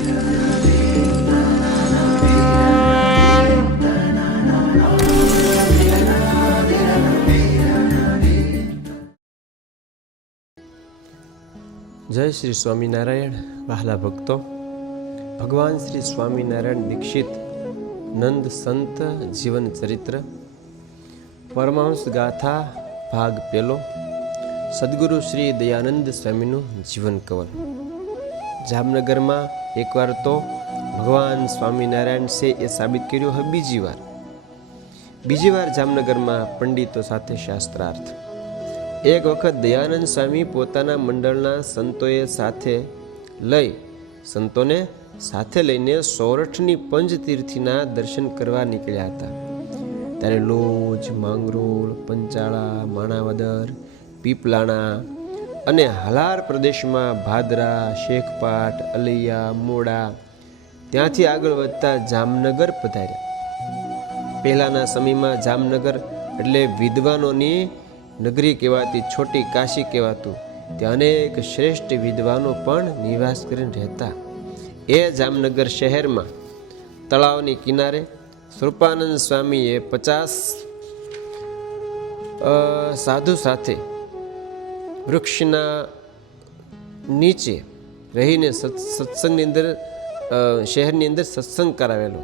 જય શ્રી સ્વામિનારાયણ, વહાલા ભક્તો. ભગવાન શ્રી સ્વામિનારાયણ દીક્ષિત નંદ સંત જીવન ચરિત્ર, પરમહંસ ગાથા ભાગ પેલો, સદગુરુ શ્રી દયાનંદ સ્વામીનું જીવન કવન જામનગરમાં એકવાર તો ભગવાન સ્વામિનારાયણ છે એ સાબિત કર્યું હવે બીજી વાર. બીજી વાર જામનગરમાં પંડિતો સાથે શાસ્ત્રાર્થ. એક વખત દયાનંદ સ્વામી પોતાના મંડળના સંતોએ સાથે લઈ, સંતોને સાથે લઈને સોરઠની પંચતીર્થીના દર્શન કરવા નીકળ્યા હતા. ત્યારે લોજ, માંગરોળ, પંચાળા, માણાવદર, પીપલાણા અને હાલાર પ્રદેશમાં ભાદરા, શેખપાટ, અલૈયા, મોડા ત્યાંથી આગળ વધતા જામનગર પધાર્યા. પહેલાંના સમયમાં જામનગર એટલે વિદ્વાનોની નગરી કહેવાતી છોટી કાશી કહેવાતું. ત્યાં અનેક શ્રેષ્ઠ વિદ્વાનો પણ નિવાસ કરીને રહેતા. એ જામનગર શહેરમાં તળાવની કિનારે સ્વરૂપાનંદ સ્વામીએ પચાસ સાધુ સાથે વૃક્ષના નીચે રહીને સત્સંગની અંદર શહેરની અંદર સત્સંગ કરાવેલો.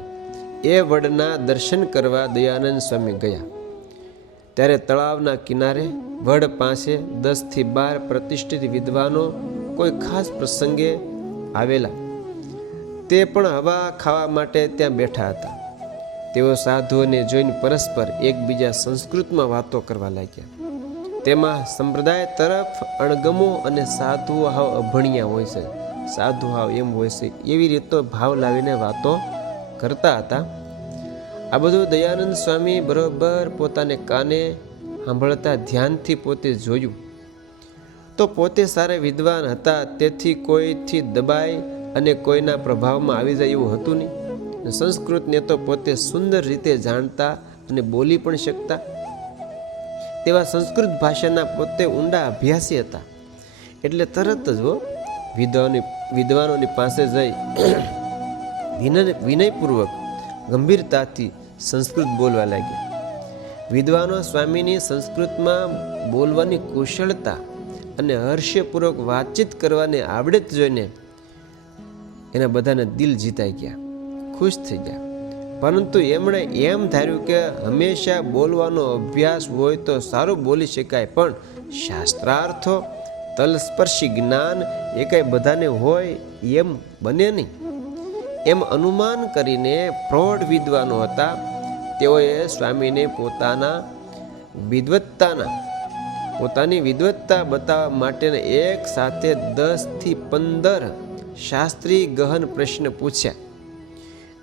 એ વડના દર્શન કરવા દયાનંદ સ્વામી ગયા. ત્યારે તળાવના કિનારે વડ પાસે દસથી બાર પ્રતિષ્ઠિત વિદ્વાનો કોઈ ખાસ પ્રસંગે આવેલા. તે પણ હવા ખાવા માટે ત્યાં બેઠા હતા. તેઓ સાધુઓને જોઈને પરસ્પર એકબીજા સંસ્કૃતમાં વાતો કરવા લાગ્યા. તેમાં સંપ્રદાય તરફ અણગમો અને સાધુઓ હાવ અભણિયા હોય છે. સાધુ હાવ એમ હોય છે. એવી રીતનો ભાવ લાવીને વાતો કરતા હતા. આ બધું દયાનંદ સ્વામી બરોબર પોતાને કાને સાંભળતા ધ્યાનથી પોતે જોયું. તો પોતે સારા વિદ્વાન હતા. તેથી કોઈથી દબાઈ અને કોઈના પ્રભાવમાં આવી જાય એવું હતું નહીં. સંસ્કૃતને તો પોતે સુંદર રીતે જાણતા અને બોલી પણ શકતા. તેવા સંસ્કૃત ભાષાના પોતે ઊંડા અભ્યાસી હતા. એટલે તરત જ હો વિદ્વાની વિદ્વાનોની પાસે જઈ વિનય, વિનયપૂર્વક ગંભીરતાથી સંસ્કૃત બોલવા લાગ્યા. વિદ્વાનો સ્વામીની સંસ્કૃતમાં બોલવાની કુશળતા અને હર્ષ્યપૂર્વક વાતચીત કરવાની આવડત જોઈને એના બધાને દિલ જીતાઈ ગયા. ખુશ થઈ ગયા. પરંતુ એમણે એમ ધાર્યું કે હંમેશા બોલવાનો અભ્યાસ હોય તો સારું બોલી શકાય, પણ શાસ્ત્રાર્થો, તલસ્પર્શી જ્ઞાન એ કાંઈ બધાને હોય એમ બને નહીં. એમ અનુમાન કરીને પ્રૌઢ વિદ્વાનો હતા. તેઓએ સ્વામીને પોતાના વિદવત્તાના, પોતાની વિદવત્તા બતાવવા માટેના એક સાથે દસથી પંદર શાસ્ત્રી ગહન પ્રશ્ન પૂછ્યા.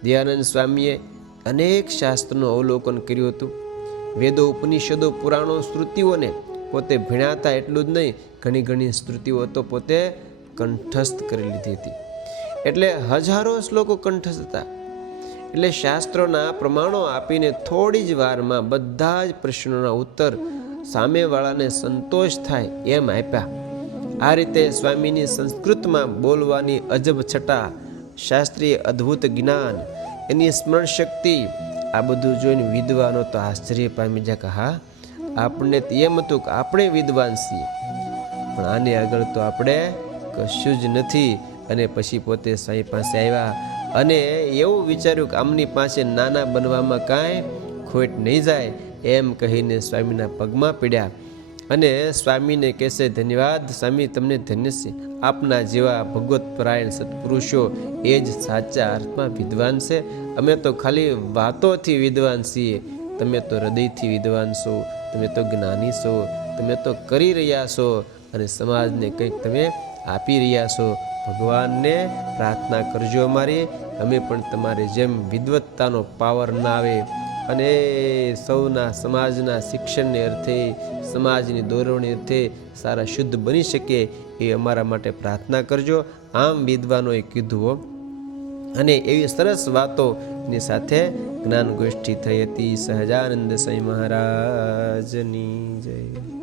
દયાનંદ સ્વામીએ અનેક શાસ્ત્રનું અવલોકન કર્યું હતું. વેદો, ઉપનિષદો, પુરાણો, શ્રુતિઓને પોતે ભીણાતા એટલું જ નહીં, ઘણી ઘણી સ્તૃતિઓ તો પોતે કંઠસ્થ કરી લીધી હતી. એટલે હજારો શ્લોકો કંઠસ્થ હતા. એટલે શાસ્ત્રોના પ્રમાણો આપીને થોડી જ વારમાં બધા જ પ્રશ્નોના ઉત્તર સામેવાળાને સંતોષ થાય એમ આપ્યા. આ રીતે સ્વામીની સંસ્કૃતમાં બોલવાની અજબ છટા શાસ્ત્રીય અદ્ભુત જ્ઞાન એની સ્મરણ શક્તિ આ બધું જોઈને વિદ્વાનો તો આશ્ચર્ય પામી જાય કે હા આપણને એમ હતું કે આપણે વિદ્વાન છીએ. પણ આની આગળ તો આપણે કશું જ નથી. અને પછી પોતે સાંઈ પાસે આવ્યા અને એવું વિચાર્યું કે આમની પાસે નાના બનવામાં કાંઈ ખોટ નહીં જાય. એમ કહીને સ્વામીના પગમાં પીડ્યા. અને સ્વામીને કહેશે, ધન્યવાદ સ્વામી, તમને ધન્ય છે. આપના જેવા ભગવત પરાયણ સત્પુરુષો એ જ સાચા અર્થમાં વિદ્વાન છે. અમે તો ખાલી વાતોથી વિદ્વાન છીએ. તમે તો હૃદયથી વિદ્વાન છો. તમે તો જ્ઞાની છો. તમે તો કરી રહ્યા છો. અને સમાજને કંઈક તમે આપી રહ્યા છો. ભગવાનને પ્રાર્થના કરજો અમારી. અમે પણ તમારે જેમ વિદવત્તાનો પાવર ના આવે અને સૌના સમાજના શિક્ષણને અર્થે, સમાજની દોરવણી અર્થે સારા શુદ્ધ બની શકે એ અમારા માટે પ્રાર્થના કરજો. આમ વિદ્વાનોએ કીધું અને એવી સરસ વાતોની સાથે જ્ઞાન ગોષ્ઠી થઈ હતી. સહજાનંદ સ્વામી મહારાજની જય.